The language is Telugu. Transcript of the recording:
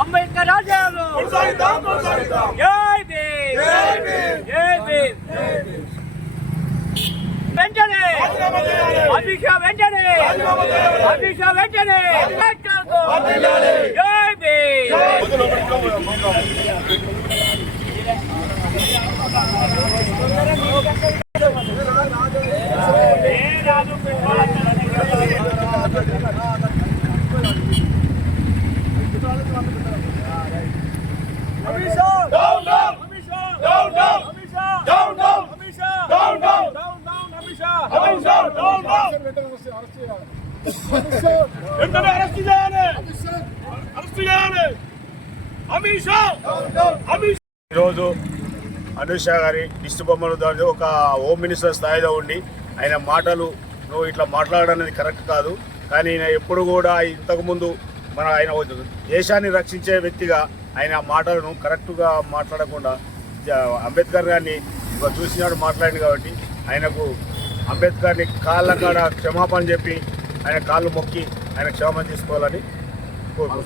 అంబేద్కర్ రాజ్యాంగం జై భీమ్ జై భీమ్ వెంటనే అమిత్ షా వెంటనే జై భీమ్ ఈరోజు అమిత్ షా గారి దిష్టి బొమ్మలు దాని ఒక హోమ్ మినిస్టర్ స్థాయిలో ఉండి ఆయన మాటలు నువ్వు ఇట్లా మాట్లాడడం అనేది కరెక్ట్ కాదు. కానీ ఆయన ఎప్పుడు కూడా ఇంతకుముందు ఆయన దేశాన్ని రక్షించే వ్యక్తిగా ఆయన మాటలను కరెక్ట్గా మాట్లాడకుండా అంబేద్కర్ గారిని చూసినాడు మాట్లాడింది కాబట్టి ఆయనకు అంబేద్కర్ని కాళ్ళ కాడ క్షమాపణ చెప్పి ఆయన కాళ్ళు మొక్కి ఆయన క్షమాపణ తీసుకోవాలని కోరుకుంటున్నాను.